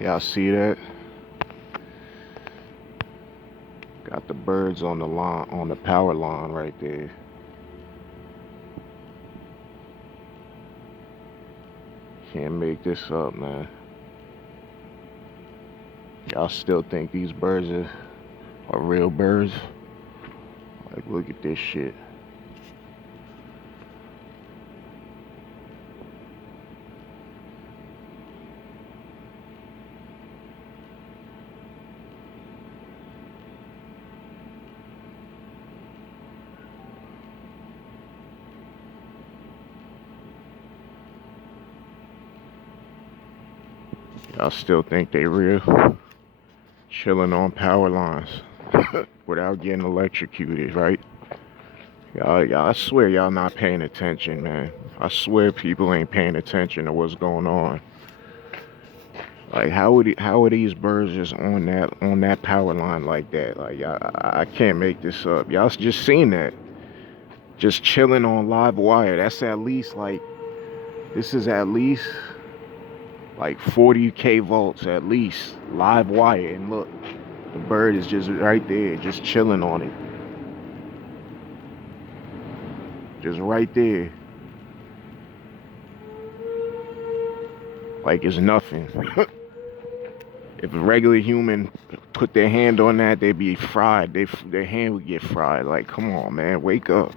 Y'all see that? Got the birds on the line, on the power line right there. Can't make this up, man. Y'all still think these birds are real birds? Like, look at this shit. Y'all still think they real? Chilling on power lines without getting electrocuted, right? Y'all, I swear y'all not paying attention, man. I swear people ain't paying attention to what's going on. Like, how are these birds just on that power line like that? Like, I can't make this up. Y'all just seen that? Just chilling on live wire. That's at least like, this is at least like 40K volts at least live wire. And look, the bird is just right there, just chilling on it, just right there, like it's nothing. If a regular human put their hand on that, they'd be fried. Their hand would get fried. Like, come on, man, wake up.